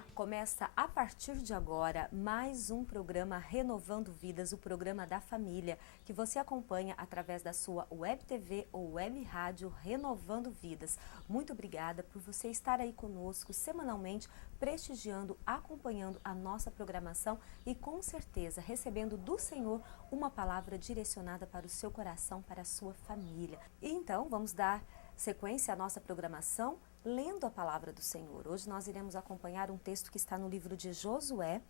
Olá, começa a partir de agora mais um programa Renovando Vidas, o programa da família, que você acompanha através da sua web TV ou web rádio Renovando Vidas. Muito obrigada por você estar aí conosco semanalmente, prestigiando, acompanhando a nossa programação e com certeza recebendo do Senhor uma palavra direcionada para o seu coração, para a sua família. E então vamos dar sequência à nossa programação, lendo a palavra do Senhor. Hoje nós iremos acompanhar um texto que está no livro de Josué,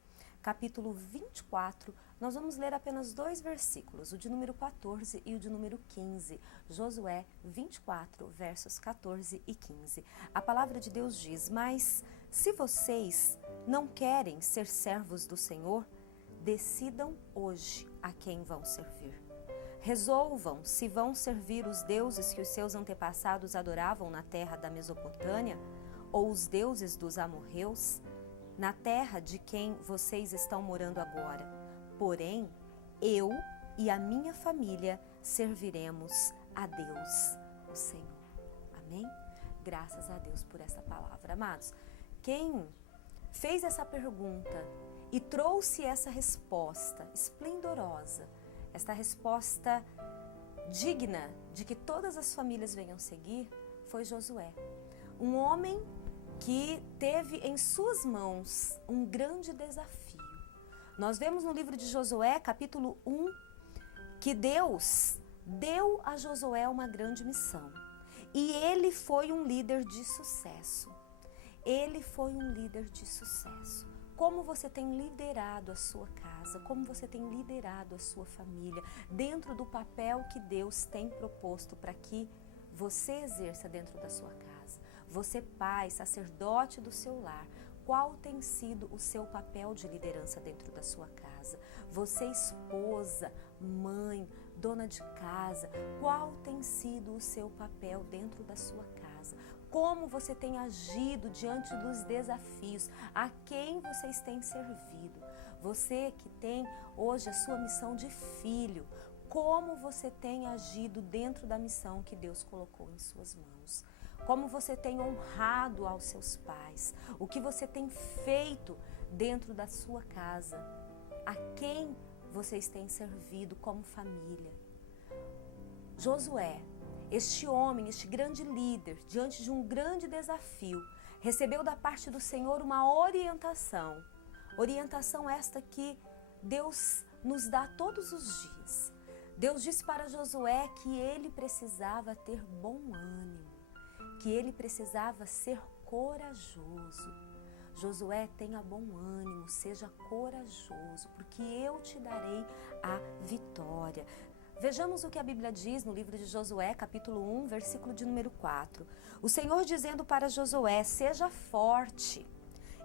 capítulo 24. Nós vamos ler apenas 2 versículos, o de número 14 e o de número 15. Josué 24, versos 14 e 15. A palavra de Deus diz: mas se vocês não querem ser servos do Senhor, decidam hoje a quem vão servir. Resolvam se vão servir os deuses que os seus antepassados adoravam na terra da Mesopotâmia, ou os deuses dos amorreus, na terra de quem vocês estão morando agora. Porém, eu e a minha família serviremos a Deus, o Senhor. Amém? Graças a Deus por essa palavra. Amados, quem fez essa pergunta e trouxe essa resposta esplendorosa, esta resposta digna de que todas as famílias venham seguir, foi Josué. Um homem que teve em suas mãos um grande desafio. Nós vemos no livro de Josué, capítulo 1, que Deus deu a Josué uma grande missão. E ele foi um líder de sucesso. Ele foi um líder de sucesso. Como você tem liderado a sua casa, como você tem liderado a sua família, dentro do papel que Deus tem proposto para que você exerça dentro da sua casa. Você, pai, sacerdote do seu lar, qual tem sido o seu papel de liderança dentro da sua casa? Você, esposa, mãe, dona de casa, qual tem sido o seu papel dentro da sua casa? Como você tem agido diante dos desafios? A quem vocês têm servido? Você que tem hoje a sua missão de filho, como você tem agido dentro da missão que Deus colocou em suas mãos? Como você tem honrado aos seus pais? O que você tem feito dentro da sua casa? A quem vocês têm servido como família? Josué, este homem, este grande líder, diante de um grande desafio, recebeu da parte do Senhor uma orientação. Orientação esta que Deus nos dá todos os dias. Deus disse para Josué que ele precisava ter bom ânimo, que ele precisava ser corajoso. Josué, tenha bom ânimo, seja corajoso, porque eu te darei a vitória. Vejamos o que a Bíblia diz no livro de Josué, capítulo 1, versículo de número 4. O Senhor dizendo para Josué: seja forte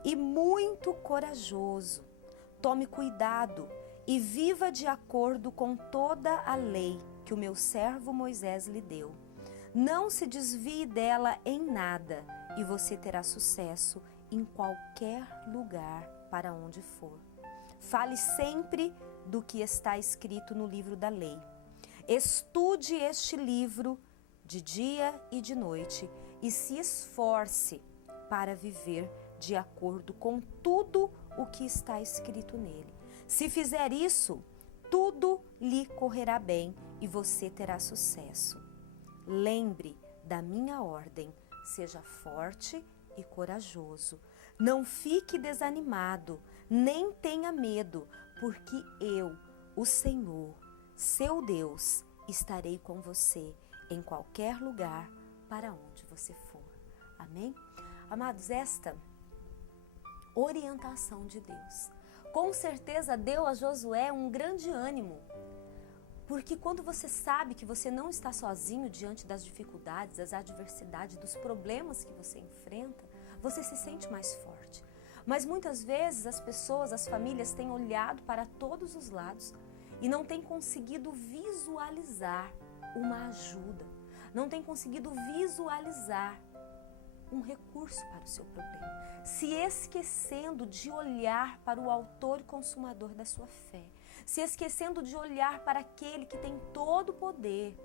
e muito corajoso, tome cuidado e viva de acordo com toda a lei que o meu servo Moisés lhe deu. Não se desvie dela em nada e você terá sucesso em qualquer lugar para onde for. Fale sempre do que está escrito no livro da lei. Estude este livro de dia e de noite e se esforce para viver de acordo com tudo o que está escrito nele. Se fizer isso, tudo lhe correrá bem e você terá sucesso. Lembre da minha ordem, seja forte e corajoso. Não fique desanimado, nem tenha medo, porque eu, o Senhor, seu Deus, estarei com você em qualquer lugar para onde você for. Amém? Amados, esta orientação de Deus com certeza deu a Josué um grande ânimo, porque quando você sabe que você não está sozinho diante das dificuldades, das adversidades, dos problemas que você enfrenta, você se sente mais forte. Mas muitas vezes as pessoas, as famílias têm olhado para todos os lados e não têm conseguido visualizar uma ajuda, não têm conseguido visualizar um recurso para o seu problema, se esquecendo de olhar para o autor e consumador da sua fé, se esquecendo de olhar para aquele que tem todo o poder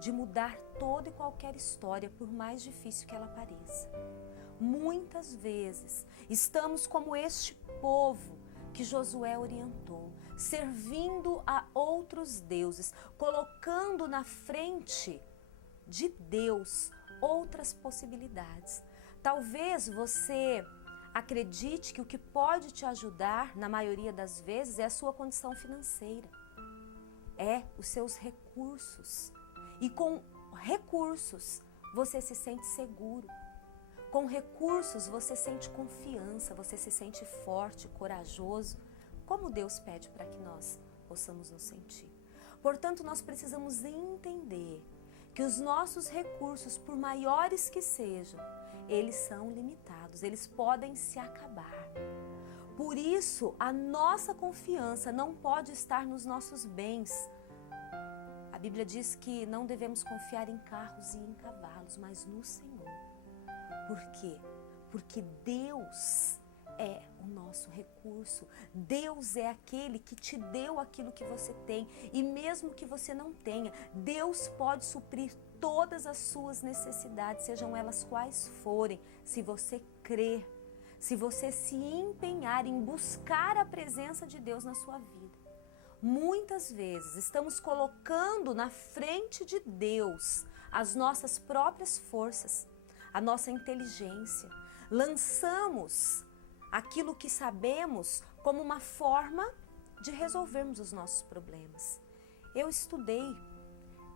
de mudar toda e qualquer história, por mais difícil que ela pareça. muitas vezes estamos como este povo que Josué orientou, servindo a outros deuses, colocando na frente de Deus outras possibilidades. Talvez você acredite que o que pode te ajudar, na maioria das vezes, é a sua condição financeira, é os seus recursos. E com recursos você se sente seguro. Com recursos você sente confiança, você se sente forte, corajoso, como Deus pede para que nós possamos nos sentir. Portanto, nós precisamos entender que os nossos recursos, por maiores que sejam, eles são limitados, eles podem se acabar. Por isso, a nossa confiança não pode estar nos nossos bens. A Bíblia diz que não devemos confiar em carros e em cavalos, mas no Senhor. Por quê? Porque Deus é o nosso recurso. Deus é aquele que te deu aquilo que você tem. E mesmo que você não tenha, Deus pode suprir todas as suas necessidades, sejam elas quais forem, se você crer, se você se empenhar em buscar a presença de Deus na sua vida. Muitas vezes estamos colocando na frente de Deus as nossas próprias forças, a nossa inteligência. Lançamos aquilo que sabemos como uma forma de resolvermos os nossos problemas. Eu estudei,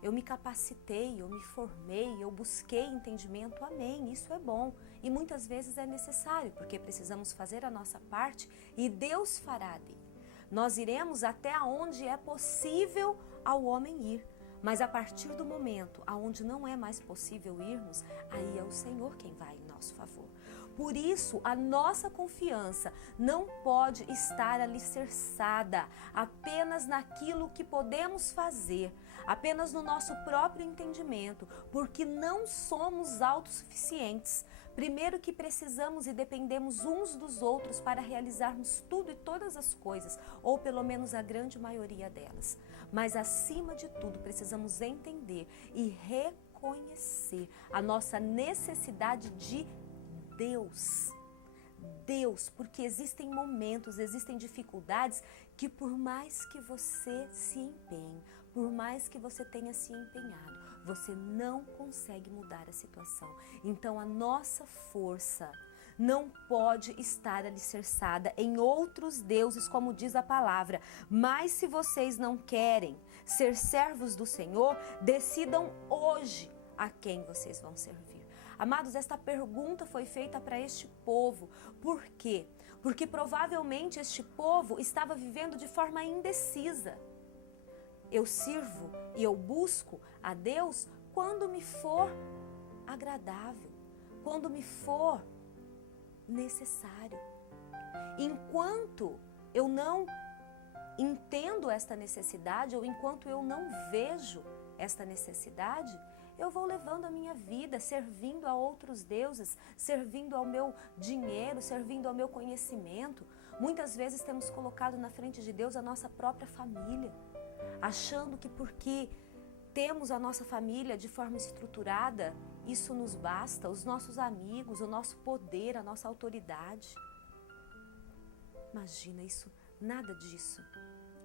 eu me capacitei, eu me formei, eu busquei entendimento, amém, isso é bom. E muitas vezes é necessário, porque precisamos fazer a nossa parte e Deus fará dele. Nós iremos até onde é possível ao homem ir. Mas a partir do momento aonde não é mais possível irmos, aí é o Senhor quem vai em nosso favor. Por isso, a nossa confiança não pode estar alicerçada apenas naquilo que podemos fazer, apenas no nosso próprio entendimento, porque não somos autossuficientes. Primeiro que precisamos e dependemos uns dos outros para realizarmos tudo e todas as coisas, ou pelo menos a grande maioria delas. Mas acima de tudo, precisamos entender e reconhecer a nossa necessidade de Deus. Deus, porque existem momentos, existem dificuldades que por mais que você se empenhe, por mais que você tenha se empenhado, você não consegue mudar a situação. Então a nossa força não pode estar alicerçada em outros deuses, como diz a palavra. Mas se vocês não querem ser servos do Senhor, decidam hoje a quem vocês vão servir. Amados, esta pergunta foi feita para este povo. Por quê? Porque provavelmente este povo estava vivendo de forma indecisa. Eu sirvo e eu busco a Deus quando me for agradável, quando me for necessário. Enquanto eu não entendo esta necessidade, ou enquanto eu não vejo esta necessidade, eu vou levando a minha vida, servindo a outros deuses, servindo ao meu dinheiro, servindo ao meu conhecimento. Muitas vezes temos colocado na frente de Deus a nossa própria família, achando que porque temos a nossa família de forma estruturada, isso nos basta, os nossos amigos, o nosso poder, a nossa autoridade. Imagina isso, nada disso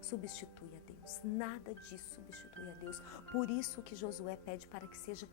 substitui a Deus, nada disso substitui a Deus. Por isso que Josué pede para que seja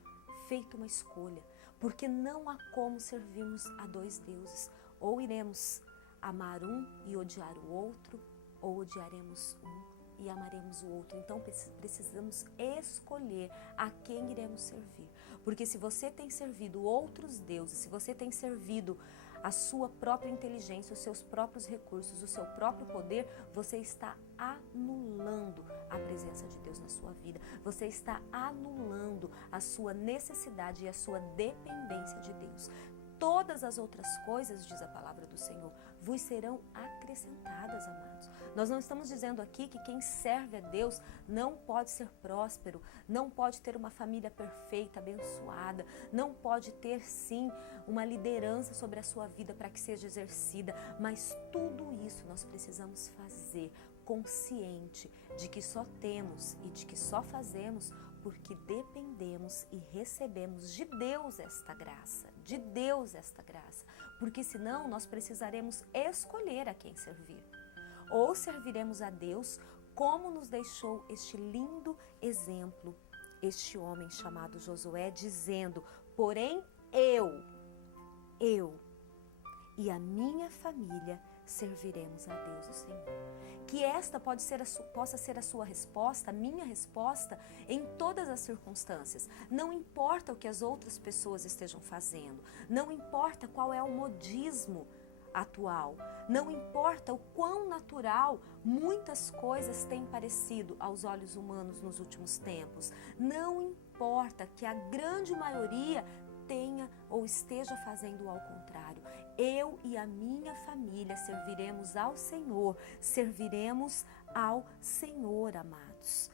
feita uma escolha, porque não há como servirmos a dois deuses. Ou iremos amar um e odiar o outro, ou odiaremos um e amaremos o outro. Então precisamos escolher a quem iremos servir. Porque se você tem servido outros deuses, se você tem servido a sua própria inteligência, os seus próprios recursos, o seu próprio poder, você está anulando a presença de Deus na sua vida. Você está anulando a sua necessidade e a sua dependência de Deus. Todas as outras coisas, diz a palavra do Senhor, vos serão acrescentadas, amados. Nós não estamos dizendo aqui que quem serve a Deus não pode ser próspero, não pode ter uma família perfeita, abençoada, não pode ter, sim, uma liderança sobre a sua vida para que seja exercida, mas tudo isso nós precisamos fazer consciente de que só temos e de que só fazemos porque dependemos e recebemos de Deus esta graça, de Deus esta graça, porque senão nós precisaremos escolher a quem servir. Ou serviremos a Deus, como nos deixou este lindo exemplo, este homem chamado Josué, dizendo: porém eu e a minha família serviremos a Deus, o Senhor. Que esta possa ser a sua resposta, a minha resposta, em todas as circunstâncias. Não importa o que as outras pessoas estejam fazendo, não importa qual é o modismo atual, não importa o quão natural muitas coisas têm parecido aos olhos humanos nos últimos tempos, não importa que a grande maioria tenha ou esteja fazendo ao contrário. Eu e a minha família serviremos ao Senhor, amados.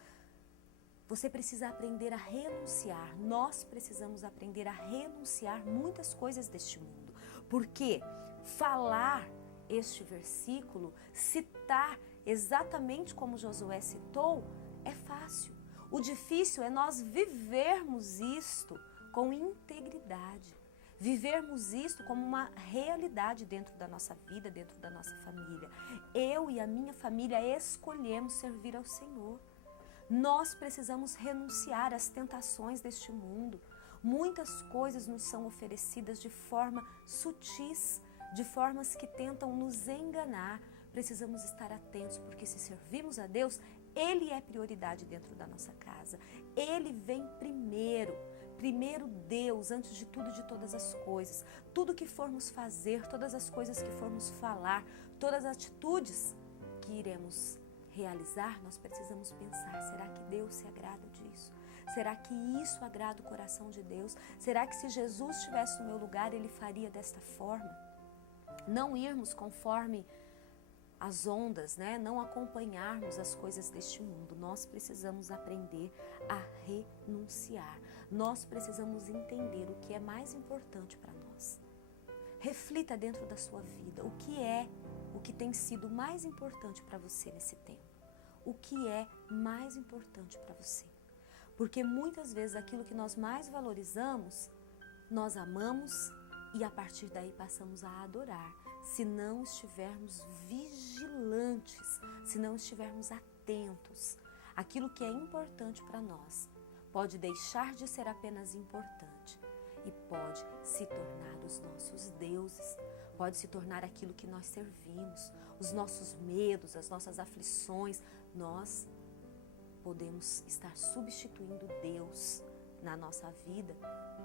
Você precisa aprender a renunciar, nós precisamos aprender a renunciar muitas coisas deste mundo, porque falar este versículo, citar exatamente como Josué citou, é fácil. O difícil é nós vivermos isto com integridade, vivermos isto como uma realidade dentro da nossa vida, dentro da nossa família. Eu e a minha família escolhemos servir ao Senhor. Nós precisamos renunciar às tentações deste mundo. Muitas coisas nos são oferecidas de forma sutis, de formas que tentam nos enganar. Precisamos estar atentos, porque se servimos a Deus, Ele é prioridade dentro da nossa casa. Ele vem primeiro Deus, antes de tudo e de todas as coisas. Tudo que formos fazer, todas as coisas que formos falar, todas as atitudes que iremos realizar, nós precisamos pensar: será que Deus se agrada disso? Será que isso agrada o coração de Deus? Será que se Jesus estivesse no meu lugar, Ele faria desta forma? Não irmos conforme as ondas, né? Não acompanharmos as coisas deste mundo. Nós precisamos aprender a renunciar. Nós precisamos entender o que é mais importante para nós. Reflita dentro da sua vida o que tem sido mais importante para você nesse tempo. O que é mais importante para você? Porque muitas vezes aquilo que nós mais valorizamos, nós amamos e a partir daí passamos a adorar. Se não estivermos vigilantes, se não estivermos atentos, aquilo que é importante para nós pode deixar de ser apenas importante e pode se tornar os nossos deuses, pode se tornar aquilo que nós servimos, os nossos medos, as nossas aflições. Nós podemos estar substituindo Deus na nossa vida,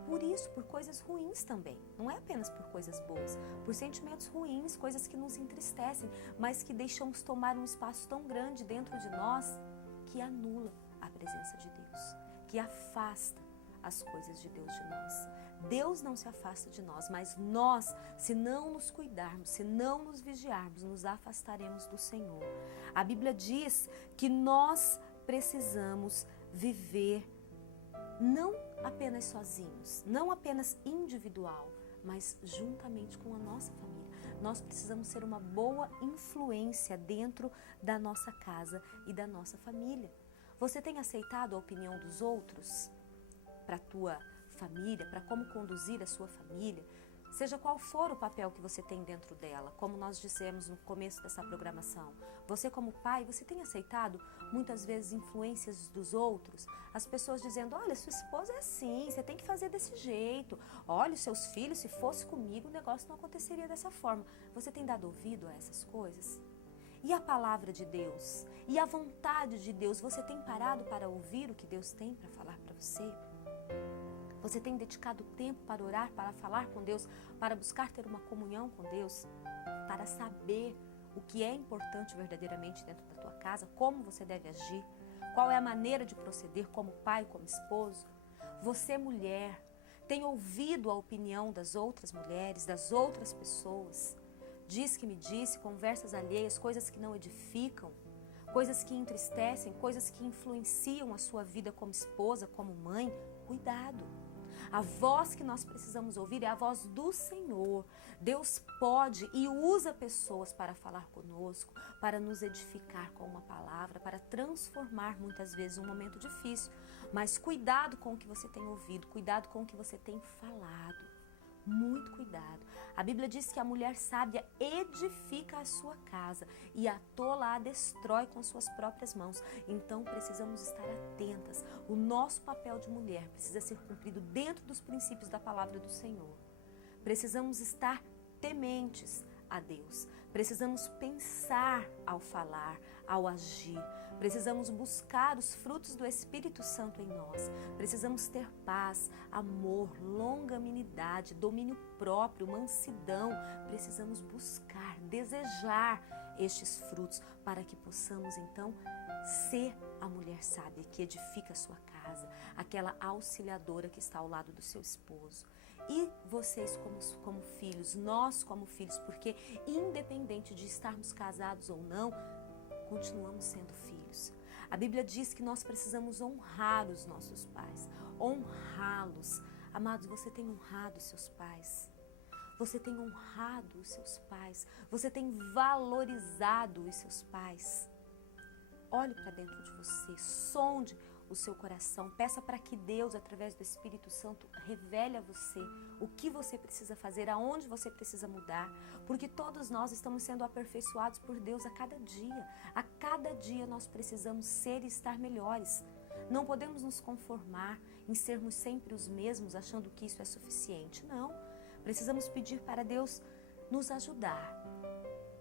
por isso, por coisas ruins também. Não é apenas por coisas boas, por sentimentos ruins, coisas que nos entristecem, mas que deixamos tomar um espaço tão grande dentro de nós que anula a presença de Deus, que afasta as coisas de Deus de nós. Deus não se afasta de nós, mas nós, se não nos cuidarmos, se não nos vigiarmos, nos afastaremos do Senhor. A Bíblia diz que nós precisamos viver não apenas sozinhos, não apenas individual, mas juntamente com a nossa família. Nós precisamos ser uma boa influência dentro da nossa casa e da nossa família. Você tem aceitado a opinião dos outros para a tua família, para como conduzir a sua família? Seja qual for o papel que você tem dentro dela, como nós dissemos no começo dessa programação. Você como pai, você tem aceitado muitas vezes influências dos outros? As pessoas dizendo: olha, sua esposa é assim, você tem que fazer desse jeito. Olha, os seus filhos, se fosse comigo, o negócio não aconteceria dessa forma. Você tem dado ouvido a essas coisas? E a palavra de Deus? E a vontade de Deus? Você tem parado para ouvir o que Deus tem para falar para você? Você tem dedicado tempo para orar, para falar com Deus, para buscar ter uma comunhão com Deus, para saber o que é importante verdadeiramente dentro da tua casa, como você deve agir, qual é a maneira de proceder como pai, como esposo? Você, mulher, tem ouvido a opinião das outras mulheres, das outras pessoas? Diz que me disse, conversas alheias, coisas que não edificam, coisas que entristecem, coisas que influenciam a sua vida como esposa, como mãe. Cuidado! A voz que nós precisamos ouvir é a voz do Senhor. Deus pode e usa pessoas para falar conosco, para nos edificar com uma palavra, para transformar muitas vezes um momento difícil. Mas cuidado com o que você tem ouvido, cuidado com o que você tem falado. Muito cuidado. A Bíblia diz que a mulher sábia edifica a sua casa e a tola a destrói com suas próprias mãos. Então precisamos estar atentas. O nosso papel de mulher precisa ser cumprido dentro dos princípios da palavra do Senhor. Precisamos estar tementes a Deus. Precisamos pensar ao falar, ao agir. Precisamos buscar os frutos do Espírito Santo em nós. Precisamos ter paz, amor, longanimidade, domínio próprio, mansidão. Precisamos buscar, desejar estes frutos para que possamos então ser a mulher sábia que edifica a sua casa, aquela auxiliadora que está ao lado do seu esposo. E vocês como filhos, nós como filhos, porque independente de estarmos casados ou não, continuamos sendo filhos. A Bíblia diz que nós precisamos honrar os nossos pais, honrá-los. Amados, você tem honrado os seus pais? Você tem honrado os seus pais? Você tem valorizado os seus pais? Olhe para dentro de você, sonde o seu coração, peça para que Deus, através do Espírito Santo, revele a você o que você precisa fazer, aonde você precisa mudar, porque todos nós estamos sendo aperfeiçoados por Deus a cada dia. A cada dia nós precisamos ser e estar melhores. Não podemos nos conformar em sermos sempre os mesmos, achando que isso é suficiente. Não, precisamos pedir para Deus nos ajudar.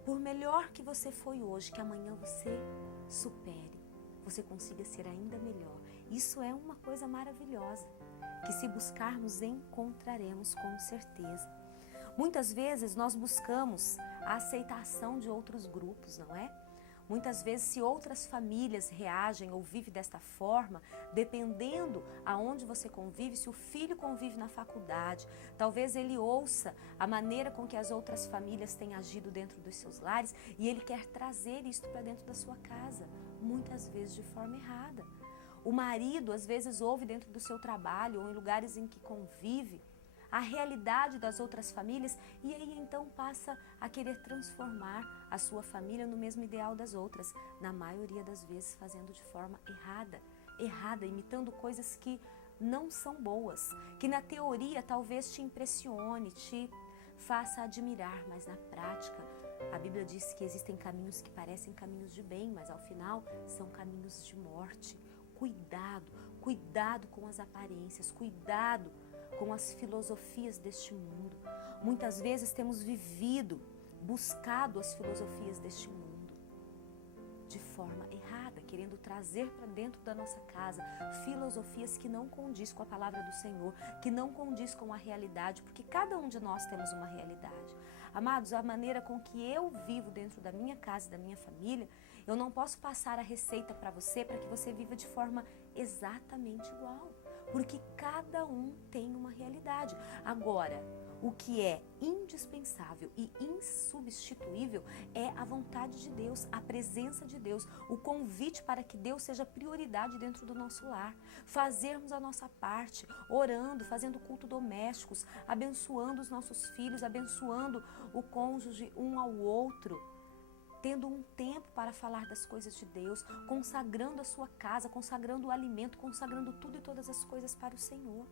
Por melhor que você foi hoje, que amanhã você supere, você consiga ser ainda melhor. Isso é uma coisa maravilhosa, que se buscarmos, encontraremos com certeza. Muitas vezes nós buscamos a aceitação de outros grupos, não é? Muitas vezes, se outras famílias reagem ou vivem desta forma, dependendo aonde você convive, se o filho convive na faculdade, talvez ele ouça a maneira com que as outras famílias têm agido dentro dos seus lares e ele quer trazer isto para dentro da sua casa, muitas vezes de forma errada. O marido, às vezes, ouve dentro do seu trabalho ou em lugares em que convive a realidade das outras famílias e aí então passa a querer transformar a sua família no mesmo ideal das outras, na maioria das vezes fazendo de forma errada, imitando coisas que não são boas, que na teoria talvez te impressione, te faça admirar, mas na prática a Bíblia diz que existem caminhos que parecem caminhos de bem, mas ao final são caminhos de morte. Cuidado com as aparências, cuidado com as filosofias deste mundo. Muitas vezes temos buscado as filosofias deste mundo de forma errada, querendo trazer para dentro da nossa casa filosofias que não condiz com a palavra do Senhor, que não condiz com a realidade, porque cada um de nós temos uma realidade. Amados, a maneira com que eu vivo dentro da minha casa, da minha família, eu não posso passar a receita para que você viva de forma exatamente igual. Porque cada um tem uma realidade. Agora, o que é indispensável e insubstituível é a vontade de Deus, a presença de Deus, o convite para que Deus seja prioridade dentro do nosso lar. Fazermos a nossa parte, orando, fazendo culto domésticos, abençoando os nossos filhos, abençoando o cônjuge um ao outro. Tendo um tempo para falar das coisas de Deus, consagrando a sua casa, consagrando o alimento, consagrando tudo e todas as coisas para o Senhor.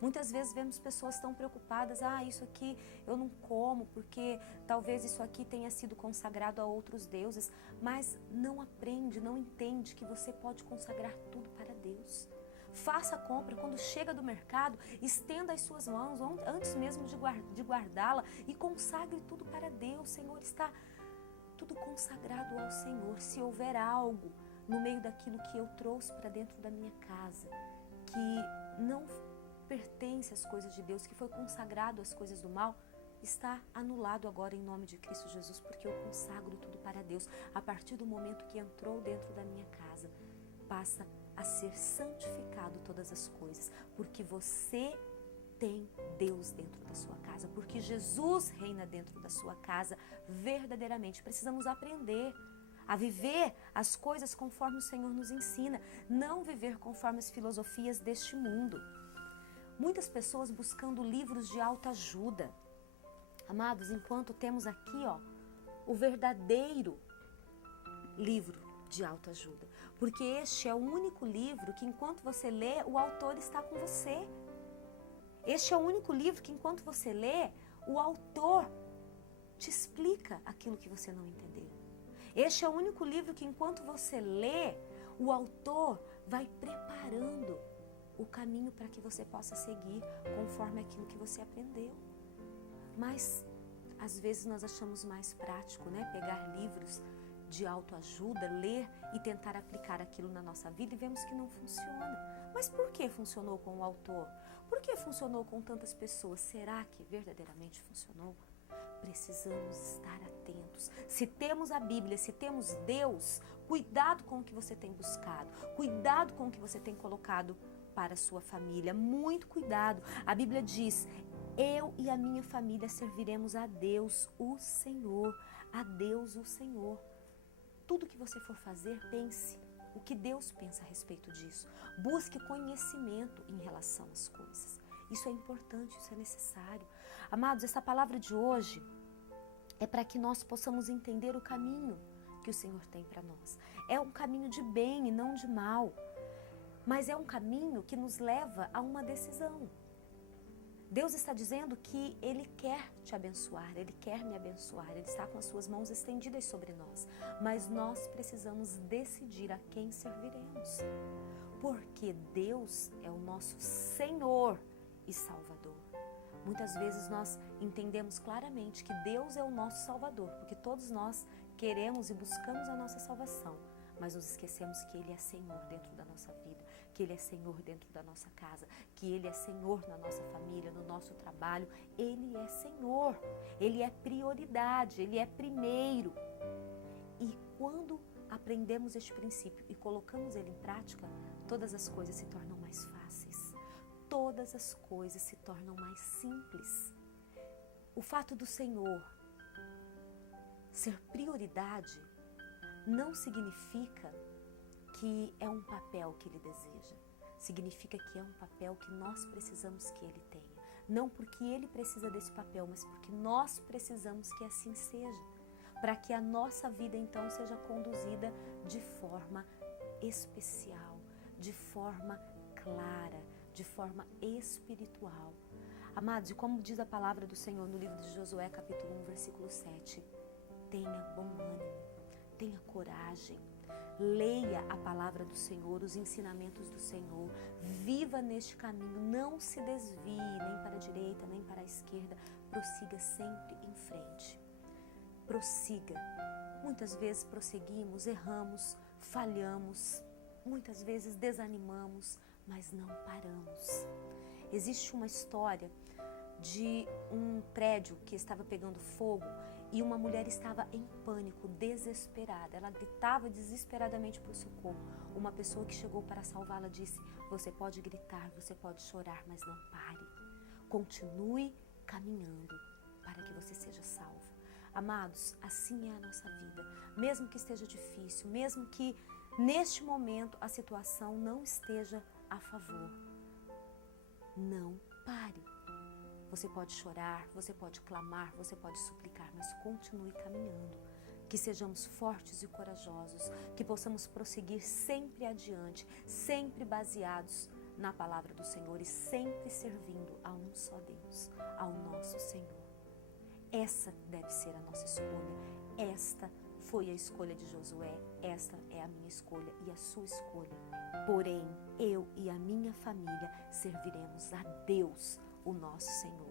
Muitas vezes vemos pessoas tão preocupadas, isso aqui eu não como porque talvez isso aqui tenha sido consagrado a outros deuses, mas não aprende, não entende que você pode consagrar tudo para Deus. Faça a compra, quando chega do mercado, estenda as suas mãos antes mesmo de guardá-la e consagre tudo para Deus. O Senhor está tudo consagrado ao Senhor. Se houver algo no meio daquilo que eu trouxe para dentro da minha casa, que não pertence às coisas de Deus, que foi consagrado às coisas do mal, está anulado agora em nome de Cristo Jesus, porque eu consagro tudo para Deus. A partir do momento que entrou dentro da minha casa, passa a ser santificado todas as coisas, porque você tem Deus dentro da sua casa, porque Jesus reina dentro da sua casa verdadeiramente. Precisamos aprender a viver as coisas conforme o Senhor nos ensina, não viver conforme as filosofias deste mundo. Muitas pessoas buscando livros de autoajuda. Amados, enquanto temos aqui o verdadeiro livro de autoajuda, porque este é o único livro que enquanto você lê, o autor está com você. Este é o único livro que enquanto você lê, o autor te explica aquilo que você não entendeu. Este é o único livro que enquanto você lê, o autor vai preparando o caminho para que você possa seguir conforme aquilo que você aprendeu. Mas às vezes nós achamos mais prático, né? Pegar livros de autoajuda, ler e tentar aplicar aquilo na nossa vida e vemos que não funciona. Mas por que funcionou com o autor? Por que funcionou com tantas pessoas? Será que verdadeiramente funcionou? Precisamos estar atentos. Se temos a Bíblia, se temos Deus, cuidado com o que você tem buscado, cuidado com o que você tem colocado para a sua família, muito cuidado. A Bíblia diz: eu e a minha família serviremos a Deus, o Senhor, a Deus, o Senhor. Tudo que você for fazer, pense o que Deus pensa a respeito disso. Busque conhecimento em relação às coisas. Isso é importante, isso é necessário. Amados, essa palavra de hoje é para que nós possamos entender o caminho que o Senhor tem para nós. É um caminho de bem e não de mal, mas é um caminho que nos leva a uma decisão. Deus está dizendo que Ele quer te abençoar, Ele quer me abençoar, Ele está com as suas mãos estendidas sobre nós, mas nós precisamos decidir a quem serviremos, porque Deus é o nosso Senhor e Salvador. Muitas vezes nós entendemos claramente que Deus é o nosso Salvador, porque todos nós queremos e buscamos a nossa salvação, mas nos esquecemos que Ele é Senhor dentro da nossa vida, que Ele é Senhor dentro da nossa casa, que Ele é Senhor na nossa família, no nosso trabalho. Ele é Senhor, Ele é prioridade, Ele é primeiro. E quando aprendemos este princípio e colocamos ele em prática, todas as coisas se tornam mais fáceis, todas as coisas se tornam mais simples. O fato do Senhor ser prioridade não significa que é um papel que Ele deseja. Significa que é um papel que nós precisamos que Ele tenha. Não porque Ele precisa desse papel, mas porque nós precisamos que assim seja. Para que a nossa vida então seja conduzida de forma especial, de forma clara, de forma espiritual. Amados, e como diz a palavra do Senhor no livro de Josué, capítulo 1, versículo 7, tenha bom ânimo, tenha coragem, leia a palavra do Senhor, os ensinamentos do Senhor, viva neste caminho, não se desvie nem para a direita, nem para a esquerda, prossiga sempre em frente. Prossiga. Muitas vezes prosseguimos, erramos, falhamos, muitas vezes desanimamos, mas não paramos. Existe uma história de um prédio que estava pegando fogo e uma mulher estava em pânico, desesperada. Ela gritava desesperadamente por socorro. Uma pessoa que chegou para salvá-la disse: você pode gritar, você pode chorar, mas não pare. Continue caminhando para que você seja salvo. Amados, assim é a nossa vida. Mesmo que esteja difícil, mesmo que neste momento a situação não esteja a favor, não pare. Você pode chorar, você pode clamar, você pode suplicar, mas continue caminhando. Que sejamos fortes e corajosos, que possamos prosseguir sempre adiante, sempre baseados na palavra do Senhor e sempre servindo a um só Deus, ao nosso Senhor. Essa deve ser a nossa escolha. Esta foi a escolha de Josué, esta é a minha escolha e a sua escolha. Porém, eu e a minha família serviremos a Deus, o nosso Senhor.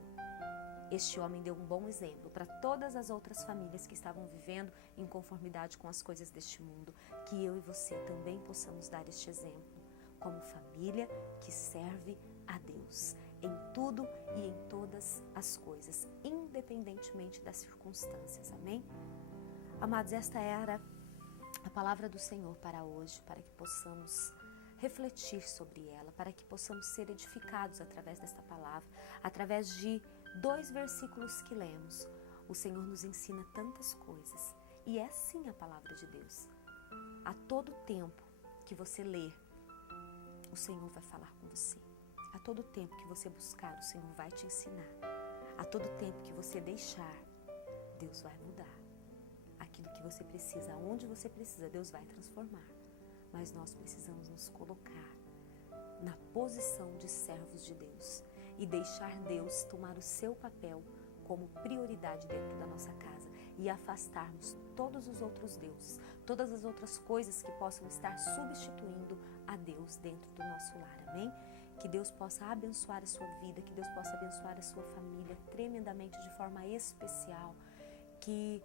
Este homem deu um bom exemplo para todas as outras famílias que estavam vivendo em conformidade com as coisas deste mundo, que eu e você também possamos dar este exemplo, como família que serve a Deus, em tudo e em todas as coisas, independentemente das circunstâncias, amém? Amados, esta era a palavra do Senhor para hoje, para que possamos refletir sobre ela, para que possamos ser edificados através desta palavra, através de 2 versículos que lemos. O Senhor nos ensina tantas coisas e é assim a palavra de Deus. A todo tempo que você ler, o Senhor vai falar com você. A todo tempo que você buscar, o Senhor vai te ensinar. A todo tempo que você deixar, Deus vai mudar aquilo que que você precisa, aonde você precisa, Deus vai transformar. Mas nós precisamos nos colocar na posição de servos de Deus e deixar Deus tomar o seu papel como prioridade dentro da nossa casa e afastarmos todos os outros deuses, todas as outras coisas que possam estar substituindo a Deus dentro do nosso lar, amém? Que Deus possa abençoar a sua vida, que Deus possa abençoar a sua família tremendamente, de forma especial, que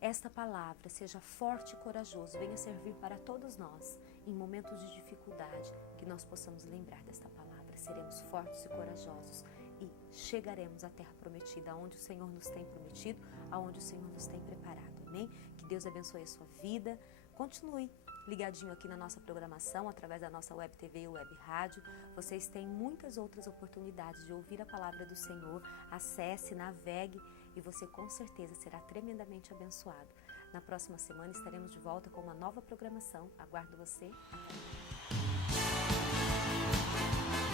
esta palavra seja forte e corajoso, venha servir para todos nós em momentos de dificuldade, que nós possamos lembrar desta palavra, seremos fortes e corajosos e chegaremos à terra prometida, aonde o Senhor nos tem prometido, aonde o Senhor nos tem preparado, amém? Que Deus abençoe a sua vida, continue ligadinho aqui na nossa programação, através da nossa Web TV e Web Rádio. Vocês têm muitas outras oportunidades de ouvir a palavra do Senhor. Acesse, navegue e você com certeza será tremendamente abençoado. Na próxima semana estaremos de volta com uma nova programação. Aguardo você. Até lá.